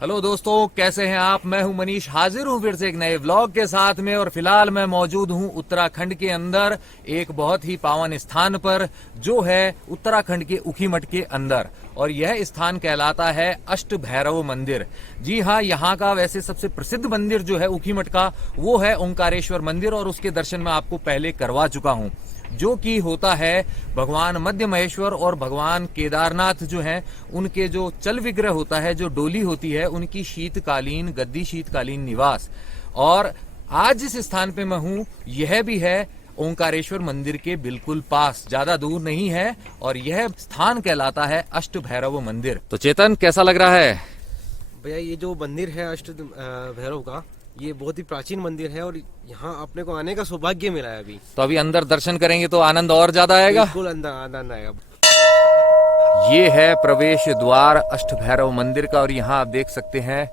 Hello दोस्तों, कैसे हैं आप। मैं हूं मनीष, हाजिर हूं फिर से एक नए व्लॉग के साथ में। और फिलहाल मैं मौजूद हूं उत्तराखंड के अंदर एक बहुत ही पावन स्थान पर, जो है उत्तराखंड के ऊखीमठ के अंदर। और यह स्थान कहलाता है अष्ट भैरव मंदिर। जी हाँ, यहाँ का वैसे सबसे प्रसिद्ध मंदिर जो है ऊखीमठ का, वो है ओंकारेश्वर मंदिर। और उसके दर्शन मैं आपको पहले करवा चुका हूँ, जो कि होता है भगवान मध्य महेश्वर और भगवान केदारनाथ जो हैं, उनके जो चल विग्रह होता है, जो डोली होती है, उनकी शीतकालीन गद्दी, शीतकालीन निवास। और आज जिस स्थान पे मैं हूं, यह भी है ओंकारेश्वर मंदिर के बिल्कुल पास, ज्यादा दूर नहीं है। और यह स्थान कहलाता है अष्ट भैरव मंदिर। तो चेतन, कैसा लग रहा है भैया? ये जो मंदिर है अष्ट भैरव का, ये बहुत ही प्राचीन मंदिर है और यहाँ अपने को आने का सौभाग्य मिला है अभी। तो अभी अंदर दर्शन करेंगे तो आनंद और ज्यादा आएगा। बिल्कुल अंदर आनंद आएगा। ये है प्रवेश द्वार अष्ट भैरव मंदिर का। और यहाँ आप देख सकते हैं,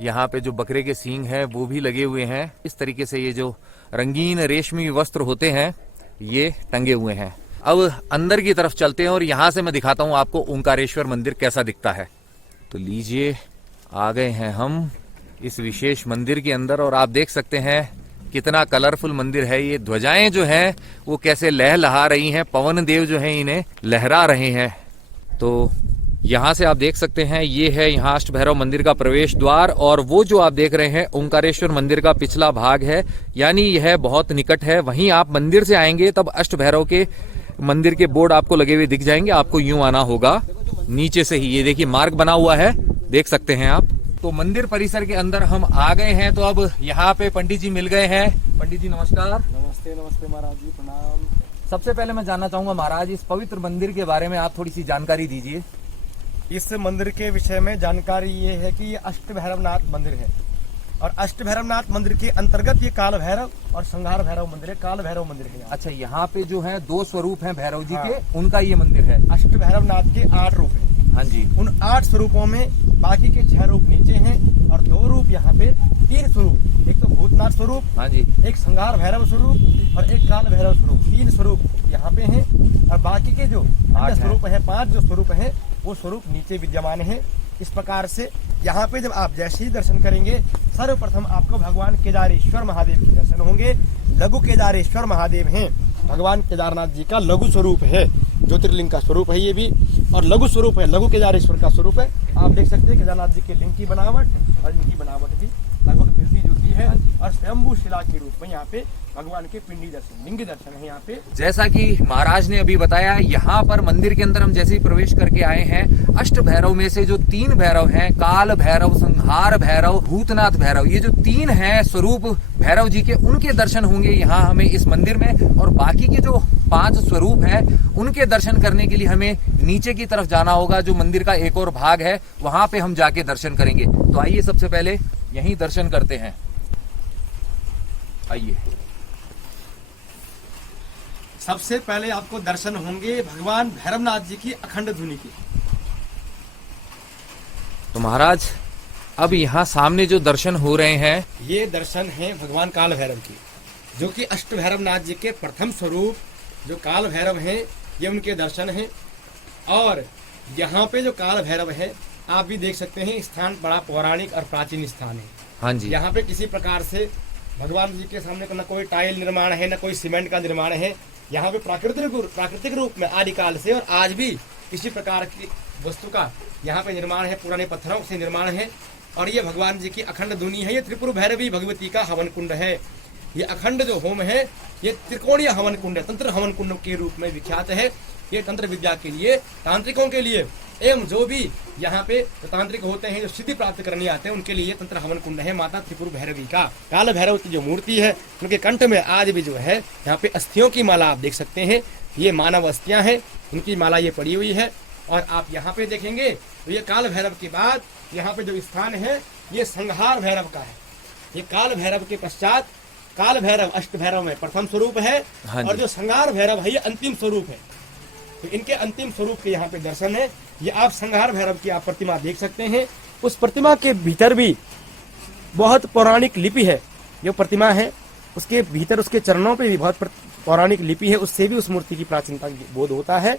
यहाँ पे जो बकरे के सींग हैं वो भी लगे हुए हैं। इस तरीके से ये जो रंगीन रेशमी वस्त्र होते हैं, ये टंगे हुए हैं। अब अंदर की तरफ चलते हैं और यहाँ से मैं दिखाता हूँ आपको ओंकारेश्वर मंदिर कैसा दिखता है। तो लीजिए, आ गए हैं हम इस विशेष मंदिर के अंदर। और आप देख सकते हैं कितना कलरफुल मंदिर है। ये ध्वजाएं जो हैं वो कैसे लहलहा रही हैं, पवन देव जो हैं इन्हें लहरा रहे हैं। तो यहाँ से आप देख सकते हैं, ये है यहाँ अष्ट भैरव मंदिर का प्रवेश द्वार। और वो जो आप देख रहे हैं ओंकारेश्वर मंदिर का पिछला भाग है, यानी यह बहुत निकट है। वहीं आप मंदिर से आएंगे तब अष्ट भैरव के मंदिर के बोर्ड आपको लगे हुए दिख जाएंगे। आपको यूं आना होगा नीचे से ही। ये देखिए मार्ग बना हुआ है, देख सकते हैं आप। तो मंदिर परिसर के अंदर हम आ गए हैं। तो अब यहाँ पे पंडित जी मिल गए हैं। पंडित जी नमस्कार। नमस्ते। नमस्ते महाराज जी, प्रणाम। सबसे पहले मैं जानना चाहूंगा महाराज, इस पवित्र मंदिर के बारे में आप थोड़ी सी जानकारी दीजिए। इस मंदिर के विषय में जानकारी ये है कि ये अष्ट भैरवनाथ मंदिर है। और अष्ट भैरवनाथ मंदिर के अंतर्गत ये काल भैरव और संहार भैरव मंदिर है। काल भैरव मंदिर है। अच्छा, यहाँ पे जो है 2 स्वरूप हैं भैरव जी हाँ। के, उनका ये मंदिर है। अष्ट भैरवनाथ के 8 रूप है। हाँ जी। उन 8 स्वरूपों में बाकी के 6 रूप नीचे हैं और 2 रूप यहाँ पे, 3 स्वरूप, एक तो भूतनाथ स्वरूप, हाँ जी, एक संहार भैरव स्वरूप और एक काल भैरव स्वरूप, 3 स्वरूप यहाँ पे हैं। और बाकी के जो 8 स्वरूप है, 5 जो स्वरूप हैं, वो स्वरूप नीचे विद्यमान है। इस प्रकार से यहाँ पे जब आप जैसे ही दर्शन करेंगे, सर्वप्रथम आपको भगवान केदारेश्वर महादेव के दर्शन होंगे। लघु केदारेश्वर महादेव हैं, भगवान केदारनाथ जी का लघु स्वरूप है, ज्योतिर्लिंग का स्वरूप है ये भी। और लघु स्वरूप है, लघु केदारेश्वर का स्वरूप है। आप देख सकते हैं केदारनाथ जी के लिंग की बनावट और इनकी बनावट भी लगभग मिलती जुलती है। और स्वयंभू शिला के रूप में यहाँ पे भगवान के पिंडी दर्शन, लिंग दर्शन है यहाँ पे। जैसा कि महाराज ने अभी बताया, यहाँ पर मंदिर के अंदर हम जैसे ही प्रवेश करके आए हैं, अष्ट भैरव में से जो 3 भैरव हैं, काल भैरव, संहार भैरव, भूतनाथ भैरव, ये जो 3 हैं स्वरूप भैरव जी के, उनके दर्शन होंगे यहाँ हमें इस मंदिर में। और बाकी के जो 5 स्वरूप हैं, उनके दर्शन करने के लिए हमें नीचे की तरफ जाना होगा। जो मंदिर का एक और भाग है, वहां पे हम जाके दर्शन करेंगे। तो आइए सबसे पहले यहीं दर्शन करते हैं। आइए। सबसे पहले आपको दर्शन होंगे भगवान भैरवनाथ जी की अखंड धुनी के। तो महाराज, अब यहाँ सामने जो दर्शन हो रहे हैं, ये दर्शन है भगवान काल भैरव के, जो कि अष्ट भैरवनाथ जी के प्रथम स्वरूप जो काल भैरव हैं, ये उनके दर्शन हैं। और यहाँ पे जो काल भैरव है, आप भी देख सकते हैं, स्थान बड़ा पौराणिक और प्राचीन स्थान है। हाँ जी, यहाँ पे किसी प्रकार से भगवान जी के सामने न कोई टाइल निर्माण है, न कोई सीमेंट का निर्माण है। यहाँ पे प्राकृतिक रूप में आदिकाल से और आज भी किसी प्रकार की वस्तु का यहाँ पे निर्माण है, पुराने पत्थरों से निर्माण है। और ये भगवान जी की अखंड धुनी है। ये त्रिपुर भैरवी भगवती का हवन कुंड है। ये अखंड जो होम है, ये त्रिकोणीय हवन कुंड है, तंत्र हवन कुंड के रूप में विख्यात है। ये तंत्र विद्या के लिए, तांत्रिकों के लिए, एवं जो भी यहाँ पे जो तांत्रिक होते हैं, जो सिद्धि प्राप्त करने आते हैं, उनके लिए तंत्र हवन कुंड है माता त्रिपुर भैरवी का। काल भैरव की जो मूर्ति है, उनके कंठ में आज भी जो है यहाँ पे अस्थियों की माला आप देख सकते हैं। ये मानव अस्थियां हैं, उनकी माला ये पड़ी हुई है। और आप यहाँ पे देखेंगे तो ये काल भैरव के बाद यहाँ पे जो स्थान है, ये संहार भैरव का है। ये काल भैरव के पश्चात काल भैरव अष्ट भैरव में प्रथम स्वरूप है। हाँ और जो संहार भैरव है, ये अंतिम स्वरूप है। तो इनके अंतिम स्वरूप के यहाँ पे दर्शन है। ये आप संहार भैरव की आप प्रतिमा देख सकते हैं। उस प्रतिमा के भीतर भी बहुत पौराणिक लिपि है। जो प्रतिमा है उसके भीतर, उसके चरणों पे भी बहुत पौराणिक लिपि है। उससे भी उस मूर्ति की प्राचीनता बोध होता है।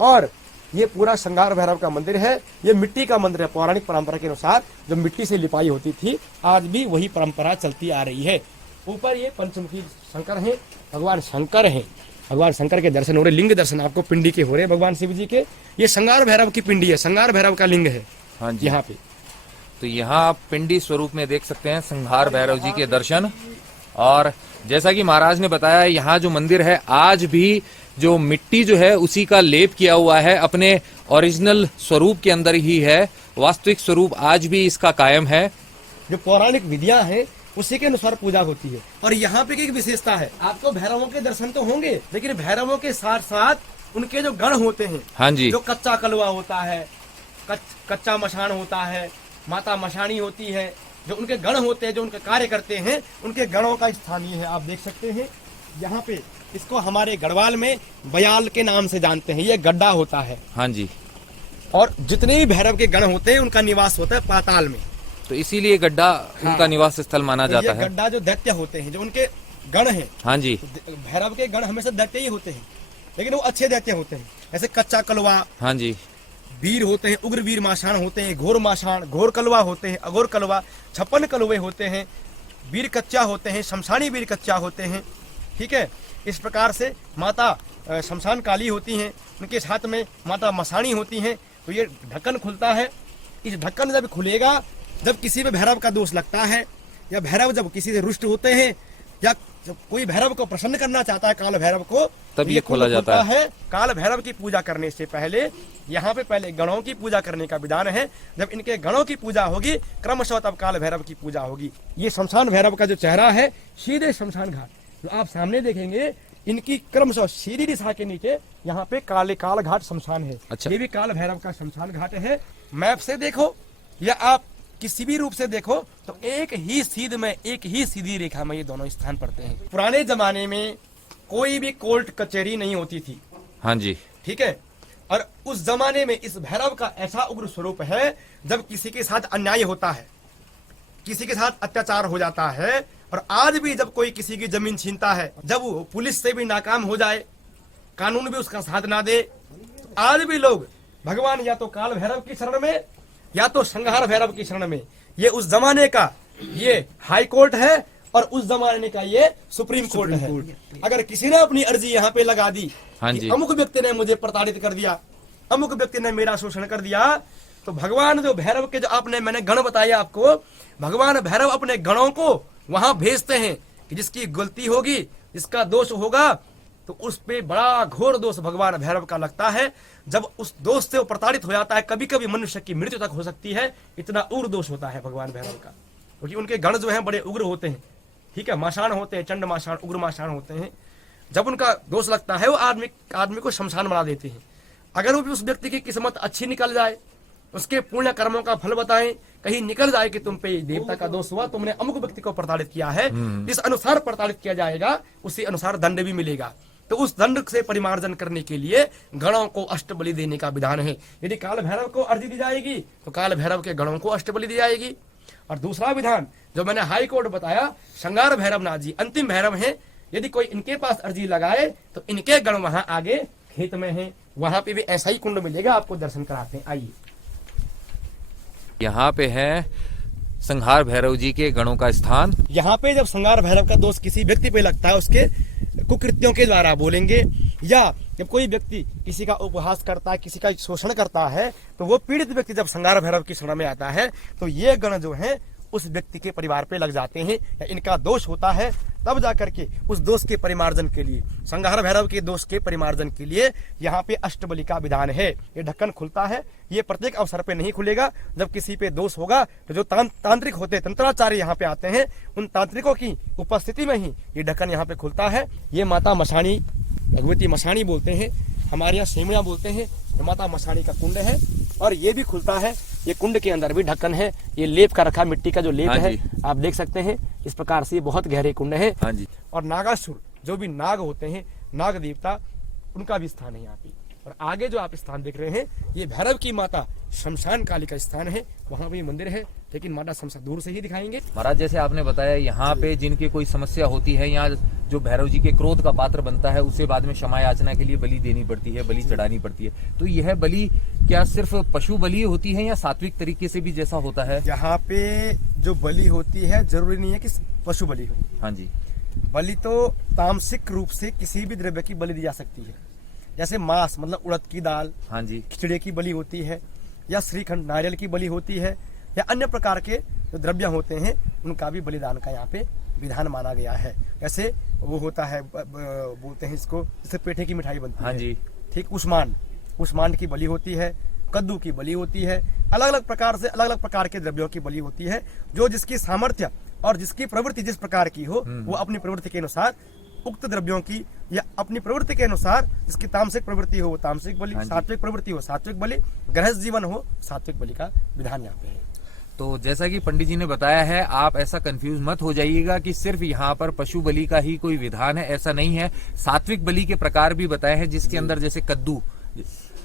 और ये पूरा श्रृंगार भैरव का मंदिर है। ये मिट्टी का मंदिर है। पौराणिक परंपरा के अनुसार जो मिट्टी से लिपाई होती थी, आज भी वही परंपरा चलती आ रही है। ऊपर ये पंचमुखी शंकर है, भगवान शंकर है। भगवान शंकर के दर्शन हो रहे, लिंग दर्शन आपको पिंडी के हो रहे भगवान शिव जी के। ये श्रृंगार भैरव की पिंडी है, श्रृंगार भैरव का लिंग है। हाँ जी, यहाँ पे तो यहाँ आप पिंडी स्वरूप में देख सकते हैं संहार भैरव जी के दर्शन। और जैसा कि महाराज ने बताया, यहाँ जो मंदिर है आज भी जो मिट्टी जो है उसी का लेप किया हुआ है, अपने ओरिजिनल स्वरूप के अंदर ही है। वास्तविक स्वरूप आज भी इसका कायम है। जो पौराणिक विधियां हैं उसी के अनुसार पूजा होती है। और यहाँ पे एक विशेषता है, आपको भैरवों के दर्शन तो होंगे, लेकिन भैरवों के साथ साथ उनके जो गण होते हैं, हाँ जी, जो कच्चा कलवा होता है, कच्चा मशान होता है, माता मशानी होती है, जो उनके गण होते हैं, जो उनके कार्य करते हैं, उनके गणों का स्थान ये है। आप देख सकते हैं यहाँ पे, इसको हमारे गढ़वाल में बयाल के नाम से जानते हैं। ये गड्ढा होता है। हाँ जी, और जितने भी भैरव के गण होते हैं उनका निवास होता है पाताल में। तो इसीलिए गड्ढा उनका निवास स्थल माना जाता है। गड्ढा जो दैत्य होते हैं, जो उनके गण हैं, हाँ जी, भैरव के गण हमेशा दैत्य ही होते हैं, लेकिन वो अच्छे दैत्य होते हैं। जैसे कच्चा कलवा, हाँ जी, वीर होते हैं, उग्र वीर माशान होते हैं, घोर माशान, घोर कलवा होते हैं, अघोर कलवा, 56 कलवे होते हैं, वीर कच्चा होते हैं, शमशानी वीर कच्चा होते हैं। ठीक है, इस प्रकार से माता शमशान काली होती हैं, उनके साथ में माता मसानी होती हैं। तो ये ढक्कन खुलता है। इस ढक्कन जब खुलेगा, जब किसी में भैरव का दोष लगता है, या भैरव जब किसी से रुष्ट होते हैं, या जब कोई भैरव को प्रसन्न करना चाहता है, काल भैरव को, तब ये खोला जाता है। काल भैरव की पूजा करने से पहले यहाँ पे पहले गणों की पूजा करने का विधान है। जब इनके गणों की पूजा होगी, क्रमशः तब काल भैरव की पूजा होगी। ये शमशान भैरव का जो चेहरा है, सीधे शमशान घाट जो आप सामने देखेंगे, इनकी क्रमशः सीधी दिशा के नीचे यहाँ पे काल घाट शमशान है। अच्छा, ये भी काल भैरव का शमशान घाट है। मैप से देखो या आप किसी भी रूप से देखो, तो एक ही सीधी रेखा में ये दोनों स्थान पड़ते हैं। पुराने जमाने में कोई भी कोर्ट कचहरी नहीं होती थी। हाँ जी, ठीक है, और उस जमाने में इस भैरव का ऐसा उग्र स्वरूप है, जब किसी के साथ अन्याय होता है, किसी के साथ अत्याचार हो जाता है, और आज भी जब कोई किसी की जमीन छीनता है, जब वो पुलिस से भी नाकाम हो जाए, कानून भी उसका साथ ना दे, तो आज भी लोग भगवान या तो काल भैरव की शरण में या तो संहार भैरव की शरण में। ये उस जमाने का ये हाई कोर्ट है, और उस जमाने का ये सुप्रीम कोर्ट है। अगर किसी ने अपनी अर्जी यहाँ पे लगा दी, हाँ जी, अमुक व्यक्ति ने मुझे प्रताड़ित कर दिया, अमुक व्यक्ति ने मेरा शोषण कर दिया, तो भगवान जो भैरव के जो मैंने गण बताए आपको, भगवान भैरव अपने गणों को वहां भेजते हैं कि जिसकी गलती होगी, जिसका दोष होगा, तो उस पे बड़ा घोर दोष भगवान भैरव का लगता है। जब उस दोष से वो प्रताड़ित हो जाता है, कभी कभी मनुष्य की मृत्यु तक हो सकती है। इतना उग्र दोष होता है भगवान भैरव का, क्योंकि उनके गण जो हैं बड़े उग्र होते हैं। ठीक है, माशान होते हैं, चंड माशान, उग्र माशान होते हैं। जब उनका दोष लगता है, वो आदमी को शमशान बना देते हैं। अगर वो भी उस व्यक्ति की किस्मत अच्छी निकल जाए, उसके पुण्य कर्मों का फल बताएं, कहीं निकल जाए कि तुम पे देवता का दोष हुआ, तुमने अमुक व्यक्ति को प्रताड़ित किया है, इस अनुसार प्रताड़ित किया जाएगा, उसी अनुसार दंड भी मिलेगा। तो उस दंड से परिमार्जन करने के लिए गणों को अष्टबलि देने का विधान है। यदि काल भैरव को अर्जी दी जाएगी, तो काल भैरव के गणों को अष्टबलि दी जाएगी। और दूसरा विधान जो मैंने हाई कोर्ट बताया, श्रृंगार भैरवनाथ जी अंतिम भैरव हैं। यदि कोई इनके पास अर्जी लगाए, तो इनके गण वहां आगे खेत में हैं, वहां पे भी ऐसा ही कुंड मिलेगा, आपको दर्शन कराते हैं। आइए, यहाँ पे है संहार भैरव जी के गणों का स्थान। यहाँ पे जब संहार भैरव का दोष किसी व्यक्ति पे लगता है, उसके कुकृत्यों के द्वारा बोलेंगे, या जब कोई व्यक्ति किसी का उपहास करता है, किसी का शोषण करता है, तो वो पीड़ित व्यक्ति जब संहार भैरव की शरण में आता है, तो ये गण जो है उस व्यक्ति के परिवार पे लग जाते हैं, या इनका दोष होता है। तब जाकर के उस दोष के परिमार्जन के लिए, संहार भैरव के दोष के परिमार्जन के लिए यहाँ पे अष्टबलि का विधान है। ये ढक्कन खुलता है, ये प्रत्येक अवसर पे नहीं खुलेगा। जब किसी पे दोष होगा, तो जो तांत्रिक होते हैं, तंत्राचार्य यहाँ पे आते हैं, उन तांत्रिकों की उपस्थिति में ही ये ढक्कन यहाँ पे खुलता है। ये माता मशानी, भगवती मशानी बोलते हैं, हमारे यहाँ सेमड़ा बोलते हैं। माता मशानी का कुंड है, और ये भी खुलता है। ये कुंड के अंदर भी ढक्कन है, ये लेप का रखा मिट्टी का जो लेप है, आप देख सकते हैं। इस प्रकार से ये बहुत गहरे कुंड है। हाँ जी, और नागासुर, जो भी नाग होते हैं, नाग देवता, उनका भी स्थान है यहाँ पे। और आगे जो आप स्थान देख रहे हैं, ये भैरव की माता शमशान काली का स्थान है, वहाँ भी मंदिर है, लेकिन माता शमशान दूर से ही दिखाएंगे। महाराज जैसे आपने बताया, यहाँ पे जिनकी कोई समस्या होती है, यहाँ जो भैरव जी के क्रोध का पात्र बनता है उसे बाद में क्षमा याचना के लिए बलि देनी पड़ती है, बलि चढ़ानी पड़ती है। तो यह बलि क्या सिर्फ पशु बलि होती है या सात्विक तरीके से भी जैसा होता है? यहाँ पे जो बलि होती है जरूरी नहीं है कि पशु बलि हो। हाँ जी। बलि तो तामसिक रूप से किसी भी द्रव्य की बलि दी जा सकती है, जैसे मांस मतलब उड़द की दाल, हाँ जी, खिचड़ी की बलि होती है, या श्रीखंड नारियल की बलि होती है, या अन्य प्रकार के जो द्रव्य होते हैं उनका भी बलिदान का यहाँ पे विधान माना गया है। जैसे वो होता है बोलते हैं इसको, जैसे पेठे की मिठाई बनती है, हाँ जी, ठीक, उस्मान की बलि होती है, कद्दू की बलि होती है, अलग अलग प्रकार से अलग अलग प्रकार के द्रव्यों की बलि होती है। जो जिसकी सामर्थ्य और जिसकी प्रवृत्ति जिस प्रकार की हो वो अपनी प्रवृत्ति के अनुसार उक्त द्रव्यों की, या अपनी प्रवृत्ति के अनुसार जिसकी तामसिक प्रवृत्ति हो वो तामसिक बलि, सात्विक प्रवृत्ति हो सात्विक बलि, गृहस्थ जीवन हो सात्विक बलि का विधान यहाँ पे है। तो जैसा कि पंडित जी ने बताया है, आप ऐसा कंफ्यूज मत हो जाइएगा कि सिर्फ यहाँ पर पशु बलि का ही कोई विधान है, ऐसा नहीं है। सात्विक बलि के प्रकार भी बताए हैं, जिसके अंदर जैसे कद्दू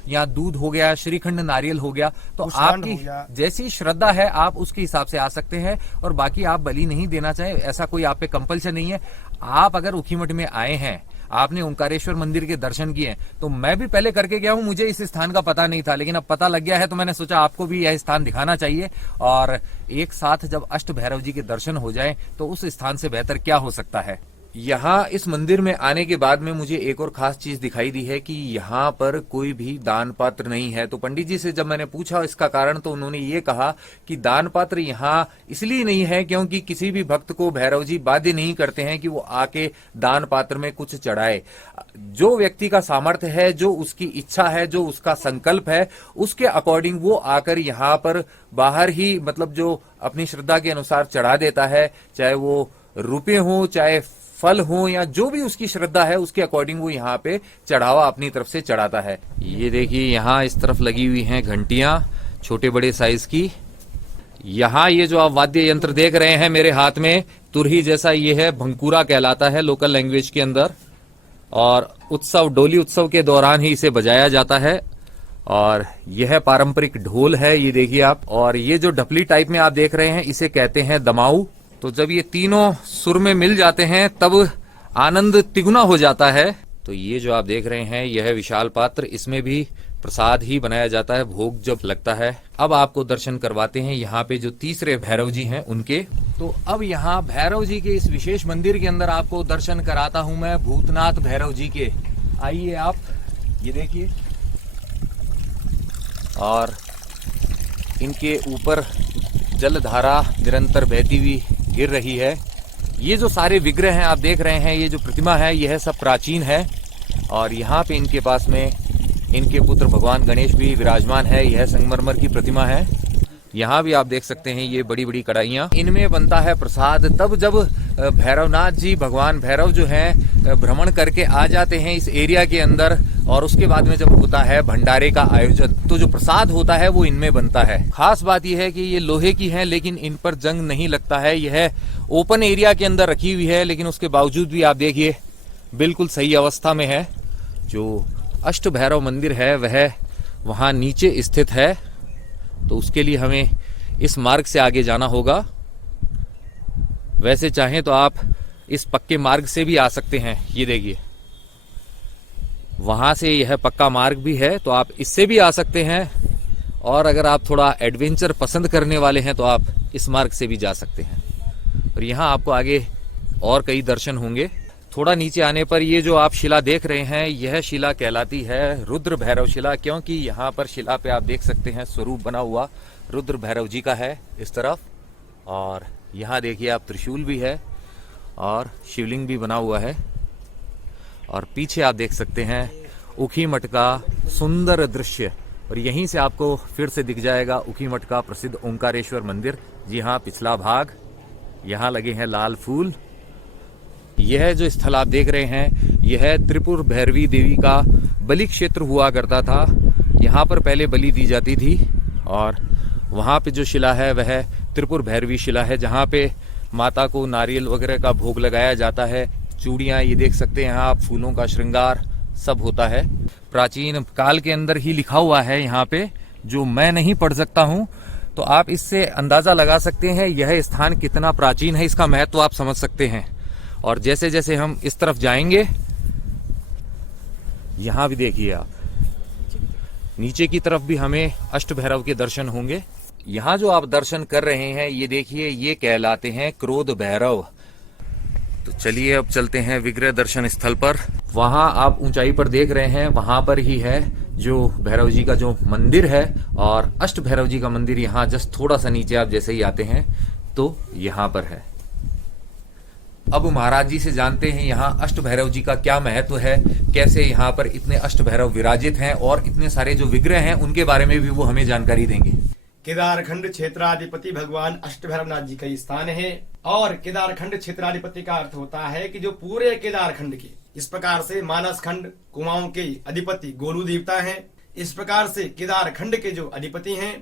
या दूध हो गया, श्रीखंड नारियल हो गया, तो आपकी जैसी श्रद्धा है आप उसके हिसाब से आ सकते हैं। और बाकी आप बलि नहीं देना चाहें ऐसा कोई आप पे कंपल्शन नहीं है। आप अगर उखीमठ में आए हैं, आपने ओंकारेश्वर मंदिर के दर्शन किए, तो मैं भी पहले करके गया हूं, मुझे इस स्थान का पता नहीं था, लेकिन अब पता लग गया है तो मैंने सोचा आपको भी यह स्थान दिखाना चाहिए। और एक साथ जब अष्ट भैरव जी के दर्शन हो जाएं तो उस स्थान से बेहतर क्या हो सकता है। यहाँ इस मंदिर में आने के बाद में मुझे एक और खास चीज दिखाई दी है कि यहाँ पर कोई भी दान पात्र नहीं है। तो पंडित जी से जब मैंने पूछा इसका कारण, तो उन्होंने ये कहा कि दान पात्र यहाँ इसलिए नहीं है क्योंकि किसी भी भक्त को भैरव जी बाध्य नहीं करते हैं कि वो आके दान पात्र में कुछ चढ़ाए। जो व्यक्ति का सामर्थ्य है, जो उसकी इच्छा है, जो उसका संकल्प है, उसके अकॉर्डिंग वो आकर यहाँ पर बाहर ही मतलब जो अपनी श्रद्धा के अनुसार चढ़ा देता है, चाहे वो रुपये हो, चाहे फल हो, या जो भी उसकी श्रद्धा है उसके अकॉर्डिंग वो यहाँ पे चढ़ावा अपनी तरफ से चढ़ाता है। ये देखिए यहाँ इस तरफ लगी हुई हैं घंटियां छोटे बड़े साइज की। यहाँ ये जो आप वाद्य यंत्र देख रहे हैं मेरे हाथ में, तुरही जैसा ये है, भंकुरा कहलाता है लोकल लैंग्वेज के अंदर। और उत्सव, डोली उत्सव के दौरान ही इसे बजाया जाता है। और यह पारंपरिक ढोल है, ये देखिए आप। और ये जो ढपली टाइप में आप देख रहे हैं इसे कहते हैं दमाऊ। तो जब ये तीनों सुर में मिल जाते हैं तब आनंद तिगुना हो जाता है। तो ये जो आप देख रहे हैं यह विशाल पात्र, इसमें भी प्रसाद ही बनाया जाता है भोग जब लगता है। अब आपको दर्शन करवाते हैं यहाँ पे जो तीसरे भैरव जी हैं उनके। तो अब यहाँ भैरव जी के इस विशेष मंदिर के अंदर आपको दर्शन कराता हूँ मैं भूतनाथ भैरव जी के। आइए आप, ये देखिए। और इनके ऊपर जलधारा निरंतर बहती हुई गिर रही है। ये जो सारे विग्रह हैं आप देख रहे हैं, ये जो प्रतिमा है यह सब प्राचीन है। और यहाँ पे इनके पास में इनके पुत्र भगवान गणेश भी विराजमान है। यह संगमरमर की प्रतिमा है। यहाँ भी आप देख सकते हैं ये बड़ी बड़ी कढ़ाइयाँ, इनमें बनता है प्रसाद। तब जब भैरवनाथ जी, भगवान भैरव जो हैं भ्रमण करके आ जाते हैं इस एरिया के अंदर, और उसके बाद में जब होता है भंडारे का आयोजन, तो जो प्रसाद होता है वो इनमें बनता है। खास बात यह है कि ये लोहे की है लेकिन इन पर जंग नहीं लगता है। यह ओपन एरिया के अंदर रखी हुई है, लेकिन उसके बावजूद भी आप देखिए बिल्कुल सही अवस्था में है। जो अष्ट भैरव मंदिर है वह वहाँ नीचे स्थित है, तो उसके लिए हमें इस मार्ग से आगे जाना होगा। वैसे चाहें तो आप इस पक्के मार्ग से भी आ सकते हैं। ये देखिए वहां से यह पक्का मार्ग भी है, तो आप इससे भी आ सकते हैं। और अगर आप थोड़ा एडवेंचर पसंद करने वाले हैं तो आप इस मार्ग से भी जा सकते हैं। और यहाँ आपको आगे और कई दर्शन होंगे। थोड़ा नीचे आने पर ये जो आप शिला देख रहे हैं, यह शिला कहलाती है रुद्र भैरव शिला, क्योंकि यहाँ पर शिला पे आप देख सकते हैं स्वरूप बना हुआ रुद्र भैरव जी का है इस तरफ। और यहाँ देखिए आप त्रिशूल भी है और शिवलिंग भी बना हुआ है। और पीछे आप देख सकते हैं उखीमठ का सुंदर दृश्य। और यहीं से आपको फिर से दिख जाएगा उखीमठ का प्रसिद्ध ओंकारेश्वर मंदिर। जी हाँ, पिछला भाग। यहाँ लगे हैं लाल फूल। यह जो स्थल आप देख रहे हैं यह त्रिपुर भैरवी देवी का बलि क्षेत्र हुआ करता था। यहाँ पर पहले बलि दी जाती थी। और वहाँ पे जो शिला है वह त्रिपुर भैरवी शिला है, जहाँ पे माता को नारियल वगैरह का भोग लगाया जाता है। चूड़ियाँ ये देख सकते हैं आप, फूलों का श्रृंगार सब होता है। प्राचीन काल के अंदर ही लिखा हुआ है यहाँ पे, जो मैं नहीं पढ़ सकता हूँ। तो आप इससे अंदाजा लगा सकते हैं यह स्थान कितना प्राचीन है, इसका महत्व आप समझ सकते हैं। और जैसे जैसे हम इस तरफ जाएंगे, यहां भी देखिए आप, नीचे की तरफ भी हमें अष्टभैरव के दर्शन होंगे। यहाँ जो आप दर्शन कर रहे हैं, ये देखिए, ये कहलाते हैं क्रोध भैरव। तो चलिए अब चलते हैं विग्रह दर्शन स्थल पर। वहां आप ऊंचाई पर देख रहे हैं, वहां पर ही है जो भैरव जी का जो मंदिर है, और अष्ट भैरव जी का मंदिर यहाँ जस्ट थोड़ा सा नीचे आप जैसे ही आते हैं तो यहाँ पर है। अब महाराज जी से जानते हैं यहाँ अष्ट भैरव जी का क्या महत्व है, कैसे यहाँ पर इतने अष्ट भैरव विराजित हैं, और इतने सारे जो विग्रह हैं उनके बारे में भी वो हमें जानकारी देंगे। केदारखंड क्षेत्राधिपति भगवान अष्टभैरवनाथ जी का स्थान है। और केदारखंड क्षेत्राधिपति का अर्थ होता है कि जो पूरे केदारखंड के, इस प्रकार से मानस खंड कुमाऊं के अधिपति गोलू देवता हैं, इस प्रकार से केदारखंड के जो अधिपति हैं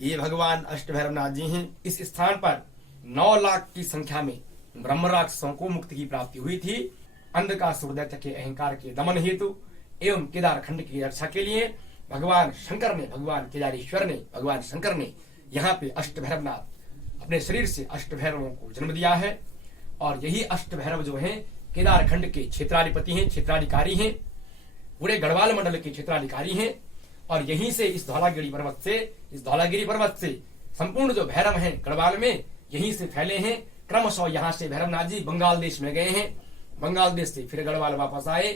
ये भगवान अष्टभैरवनाथ जी हैं। इस स्थान पर 9 लाख की संख्या में ब्रह्म राक्षसों को मुक्ति की प्राप्ति हुई थी। अंधकासुर दैत्य के अहंकार के दमन हेतु एवं केदारखंड की रक्षा के लिए भगवान शंकर ने, भगवान केदारेश्वर ने, भगवान शंकर ने यहाँ पे अष्टभैरवनाथ अपने शरीर से अष्टभैरवों को जन्म दिया है। और यही अष्टभैरव जो हैं केदारखंड के क्षेत्राधिपति हैं, क्षेत्राधिकारी हैं, पूरे गढ़वाल मंडल के क्षेत्राधिकारी हैं। और यहीं से इस धौलागिरी पर्वत से संपूर्ण जो भैरव हैं गढ़वाल में यहीं से फैले हैं। क्रमशः यहाँ से भैरवनाथ जी बंगाल देश में गए हैं, बंगाल देश से फिर गढ़वाल वापस आए,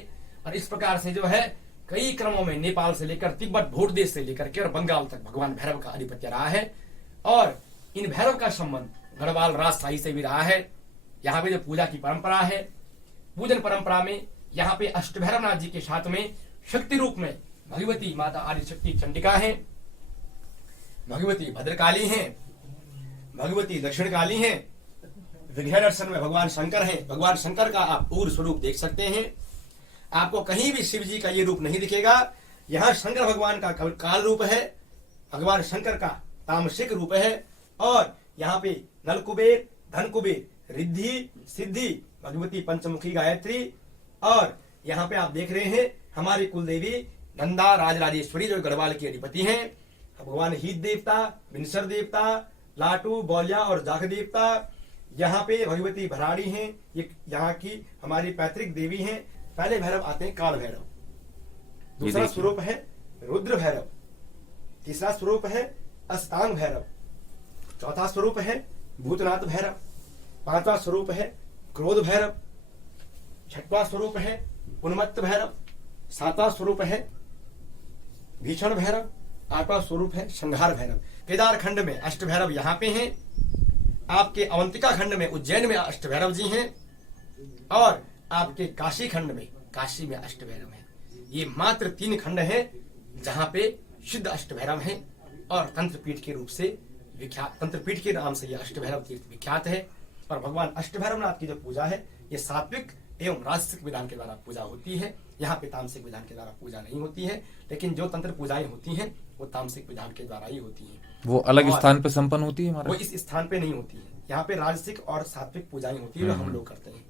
और इस प्रकार से जो है कई क्रमों में नेपाल से लेकर तिब्बत भूट देश से लेकर के और बंगाल तक भगवान भैरव का आधिपत्य रहा है। और इन भैरव का संबंध गढ़वाल राजशाही से भी रहा है। यहाँ पे जो पूजा की परंपरा है, पूजन परंपरा में यहाँ पे अष्टभैरवनाथ जी के साथ में शक्ति रूप में भगवती माता आदिशक्ति चंडिका है, भगवती भद्रकाली है, भगवती दक्षिण काली है। विग्रह दर्शन में भगवान शंकर हैं। भगवान शंकर का आप उग्र स्वरूप देख सकते हैं। आपको कहीं भी शिव जी का ये रूप नहीं दिखेगा। यहाँ शंकर भगवान का काल रूप है, भगवान शंकर का तामसिक रूप है। और यहाँ पे नल कुबेर, धन कुबेर, रिद्धि, सिद्धि, भगवती पंचमुखी गायत्री। और यहाँ पे आप देख रहे हैं हमारी कुलदेवी नंदा राजराजेश्वरी जो गढ़वाल की अधिपति हैं। भगवान हीत देवता, विंसर देवता, लाटू, बौलिया और जाख देवता। यहाँ पे भगवती भराड़ी हैं, ये यहाँ की हमारी पैतृक देवी हैं। पहले भैरव आते हैं काल भैरव, दूसरा स्वरूप है रुद्र भैरव, तीसरा स्वरूप है अष्टांग भैरव, चौथा स्वरूप है भूतनाथ भैरव, पांचवा स्वरूप है क्रोध भैरव, छठवां स्वरूप है उन्मत्त भैरव, सातवां स्वरूप है भीषण भैरव, आठवां स्वरूप है संहार भैरव। केदारखंड में अष्टभैरव यहाँ पे हैं। आपके अवंतिका खंड में उज्जैन में अष्टभैरव जी हैं, और आपके काशी खंड में काशी में अष्टभैरव हैं। ये मात्र 3 खंड हैं जहाँ पे शुद्ध अष्टभैरव हैं। और तंत्रपीठ के रूप से विख्यात, तंत्रपीठ के नाम से ये अष्टभैरव तीर्थ विख्यात है। और भगवान अष्टभैरवनाथ की जो पूजा है ये सात्विक एवं राजसिक विधान के द्वारा पूजा होती है। यहाँ पे तामसिक विधान के द्वारा पूजा नहीं होती है, लेकिन जो तंत्र पूजाएं होती हैं वो तामसिक विधान के द्वारा ही होती हैं। वो अलग स्थान पे संपन्न होती है, वो इस स्थान पे नहीं होती है। यहाँ पे राजसिक और सात्विक पूजाएं होती है जो हम लोग करते हैं।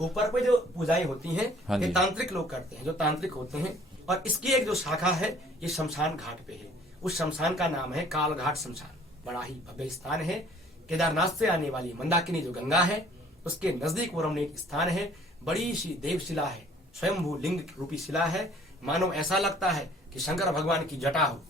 ऊपर पे जो पूजाएं होती हैं ये तांत्रिक लोग करते हैं, जो तांत्रिक होते हैं। और इसकी एक जो शाखा है ये शमशान घाट पे है। उस शमशान का नाम है काल घाट शमशान। बड़ा ही भव्य स्थान है। केदारनाथ से आने वाली मंदाकिनी जो गंगा है उसके नजदीक वो रमणीय स्थान है। बड़ी सी देवशिला है, स्वयंभू लिंग रूपी शिला है। मानो ऐसा लगता है कि शंकर भगवान की जटा हो,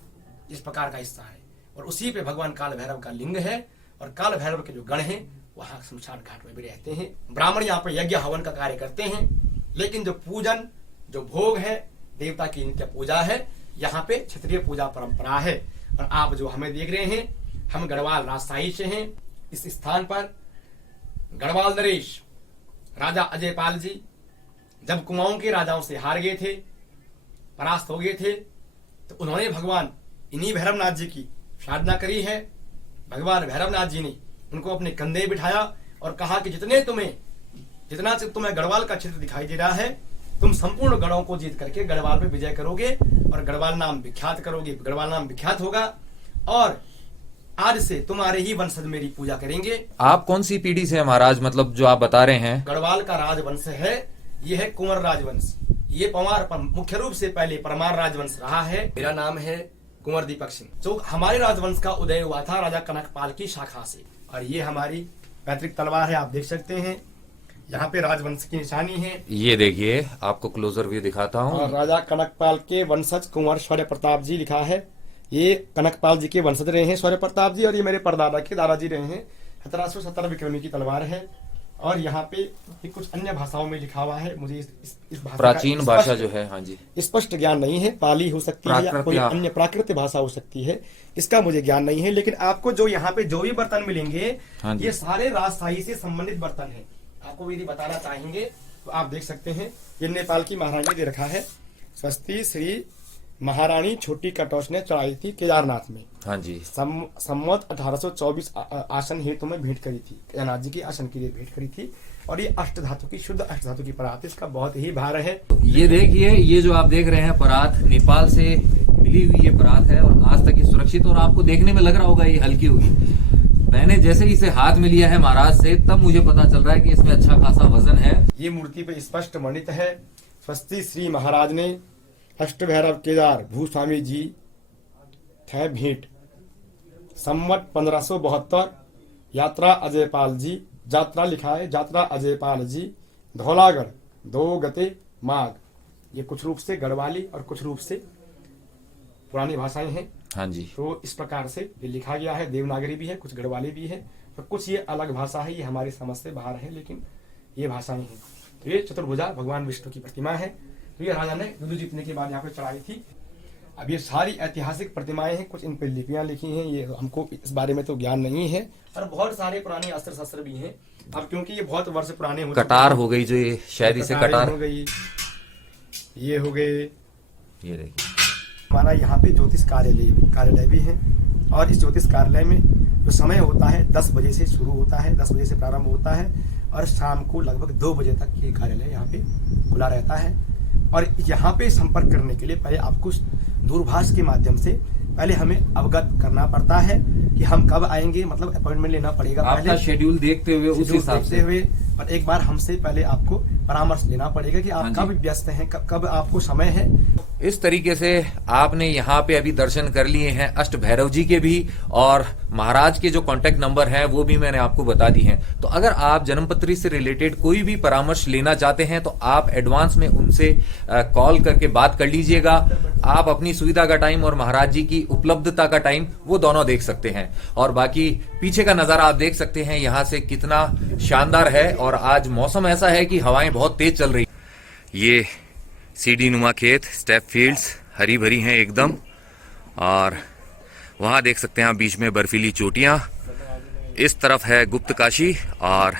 इस प्रकार का हिस्सा है। और उसी पे भगवान काल भैरव का लिंग है। और काल भैरव के जो गण हैं वहां शमशान घाट में भी रहते हैं। ब्राह्मण यहाँ पे यज्ञ हवन का कार्य करते हैं, लेकिन जो पूजन, जो भोग है, देवता की नित्य पूजा है, यहाँ पे क्षत्रिय पूजा परंपरा है। और आप जो हमें देख रहे हैं, हम गढ़वाल राजशाही से हैं। इस स्थान पर गढ़वाल नरेश राजा अजयपाल जी जब कुमाऊं के राजाओं से हार गए थे, परास्त हो गए थे, तो उन्होंने भगवान इन्हीं भैरवनाथ जी की साधना करी है। भगवान भैरवनाथ जी ने उनको अपने कंधे बिठाया और कहा कि जितना तुम्हें गढ़वाल का क्षेत्र दिखाई दे रहा है, तुम संपूर्ण गढ़ों को जीत करके गढ़वाल पे विजय करोगे और गढ़वाल नाम विख्यात करोगे। गढ़वाल नाम विख्यात होगा और आज से तुम्हारे ही वंशज मेरी पूजा करेंगे। आप कौन सी पीढ़ी से महाराज, मतलब जो आप बता रहे हैं? गढ़वाल का राजवंश है, ये है कुंवर राजवंश। ये पवार मुख्य रूप से पहले परमार राजवंश रहा है। मेरा नाम है कुंवर दीपक सिंह। जो हमारे राजवंश का उदय हुआ था राजा कनकपाल की शाखा से। और ये हमारी पैतृक तलवार है, आप देख सकते हैं। यहाँ पे राजवंश की निशानी है ये देखिए, आपको क्लोजर व्यू दिखाता हूँ। और राजा कनकपाल के वंशज कुंवर शौर्य प्रताप जी लिखा है। ये कनकपाल जी के वंशज रहे हैं शौर्य प्रताप जी, और ये मेरे परदादा के दादाजी रहे हैं। 1770 विक्रमी की तलवार है। और यहाँ पे ये कुछ अन्य भाषाओं में लिखा हुआ है, मुझे इस भाषा प्राचीन का भाषा जो है, हाँ जी, स्पष्ट ज्ञान नहीं है। पाली हो सकती है या कोई अन्य प्राकृतिक भाषा हो सकती है, इसका मुझे ज्ञान नहीं है। लेकिन आपको जो यहाँ पे जो भी बर्तन मिलेंगे, हाँ जी, ये सारे राजशाही से संबंधित बर्तन है। आपको यदि बताना चाहेंगे तो आप देख सकते हैं, ये नेपाल की महारानी ने दे रखा है। स्वस्ति श्री महारानी छोटी कटौच ने चढ़ाई थी केदारनाथ में। हाँ जी, संवत 1824 आसन हेतु में भेंट करी थी, केदारनाथ जी की आसन के लिए भेंट करी थी। और ये अष्ट धातु की, शुद्ध अष्ट धातु की परात, इसका बहुत ही भार है। ये देखिए, ये जो आप देख रहे हैं परात, नेपाल से मिली हुई ये परात है और आज तक ये सुरक्षित, और आपको देखने में लग रहा होगा ये हल्की होगी। मैंने जैसे ही इसे हाथ में लिया है महाराज से, तब मुझे पता चल रहा है कि इसमें अच्छा खासा वजन है। ये मूर्ति पे स्पष्ट वर्णित है, स्वस्ति श्री महाराज ने अष्ट भैरव केदार भूस्वामी जी थे भेंट। संवत 1572 यात्रा अजयपाल जी, यात्रा लिखा है, यात्रा अजयपाल जी धौलागढ़ 2 गते माघ। ये कुछ रूप से गढ़वाली और कुछ रूप से पुरानी भाषाएं हैं। हाँ जी, तो इस प्रकार से ये लिखा गया है। देवनागरी भी है, कुछ गढ़वाली भी है, तो कुछ ये अलग भाषा है, ये हमारी समझ से बाहर है, लेकिन ये भाषाएं हैं। तो ये चतुर्भुजा भगवान विष्णु की प्रतिमा है। तो ये राजा ने युद्ध जीतने के बाद यहाँ पे चढ़ाई थी। अब ये सारी ऐतिहासिक प्रतिमाएं हैं, कुछ इन पे लिपियां लिखी हैं, ये हमको इस बारे में तो ज्ञान नहीं है। और बहुत सारे पुराने अस्त्र शस्त्र भी हैं। अब क्योंकि ये बहुत वर्ष पुराने हो, कटार हो गई, जो ये शायद इसे कटार हो गई, ये हो गए। ये देखिए, हमारा यहाँ पे ज्योतिष कार्यालय भी है। और इस ज्योतिष कार्यालय में जो समय होता है 10 बजे से शुरू होता है, 10 बजे से प्रारंभ होता है और शाम को लगभग 2 बजे तक ये कार्यालय यहाँ पे खुला रहता है। और यहाँ पे संपर्क करने के लिए पहले आपको दूरभाष के माध्यम से पहले हमें अवगत करना पड़ता है कि हम कब आएंगे, मतलब अपॉइंटमेंट लेना पड़ेगा। आपका शेड्यूल देखते हुए, उस हिसाब से हुए, और एक बार हमसे पहले आपको परामर्श लेना पड़ेगा कि आप कब व्यस्त हैं, कब आपको समय है। इस तरीके से आपने यहाँ पे अभी दर्शन कर लिए हैं अष्ट भैरव जी के भी, और महाराज के जो कांटेक्ट नंबर हैं वो भी मैंने आपको बता दी हैं। तो अगर आप जन्मपत्री से रिलेटेड कोई भी परामर्श लेना चाहते हैं तो आप एडवांस में उनसे कॉल करके बात कर लीजिएगा। आप अपनी सुविधा का टाइम और महाराज जी की उपलब्धता का टाइम वो दोनों देख सकते हैं। और बाकी पीछे का नजारा आप देख सकते हैं यहाँ से कितना शानदार है। और आज मौसम ऐसा है कि हवाएं बहुत तेज चल रही। ये सीढ़ी नुमा खेत, स्टेप फील्ड्स हरी भरी हैं एकदम। और वहां देख सकते हैं आप बीच में बर्फीली चोटियां। इस तरफ है गुप्त काशी और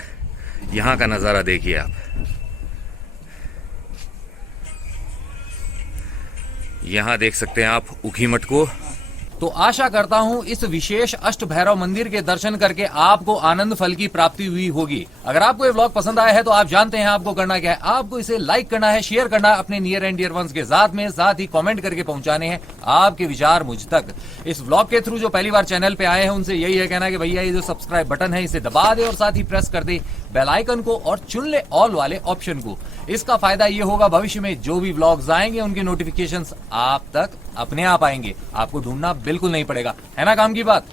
यहाँ का नजारा देखिए आप। यहाँ देख सकते हैं आप ऊखीमठ को। तो आशा करता हूं इस विशेष अष्ट भैरव मंदिर के दर्शन करके आपको आनंद फल की प्राप्ति हुई होगी। अगर आपको ये व्लॉग पसंद आया है तो आप जानते हैं आपको करना क्या है। आपको इसे लाइक करना है, शेयर करना है अपने नियर एंड डियर वंस के साथ ही कमेंट करके पहुंचाने हैं आपके विचार मुझ तक। इस व्लॉग के थ्रू जो पहली बार चैनल पे आए हैं उनसे यही है कहना कि भैया ये जो सब्सक्राइब बटन है इसे दबा दे और साथ ही प्रेस कर दे बेल आइकन को और चुन ले ऑल वाले ऑप्शन को। इसका फायदा ये होगा भविष्य में जो भी व्लॉग्स आएंगे उनके नोटिफिकेशंस आप तक अपने आप आएंगे, आपको ढूंढना बिल्कुल नहीं पड़ेगा। है ना काम की बात।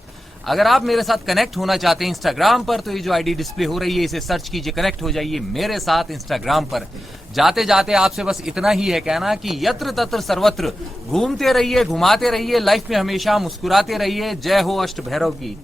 अगर आप मेरे साथ कनेक्ट होना चाहते हैं इंस्टाग्राम पर तो ये जो आईडी डिस्प्ले हो रही है इसे सर्च कीजिए, कनेक्ट हो जाइए मेरे साथ इंस्टाग्राम पर। जाते जाते आपसे बस इतना ही है कहना कि यत्र तत्र सर्वत्र घूमते रहिए, घुमाते रहिए, लाइफ में हमेशा मुस्कुराते रहिए। जय हो अष्ट भैरव की।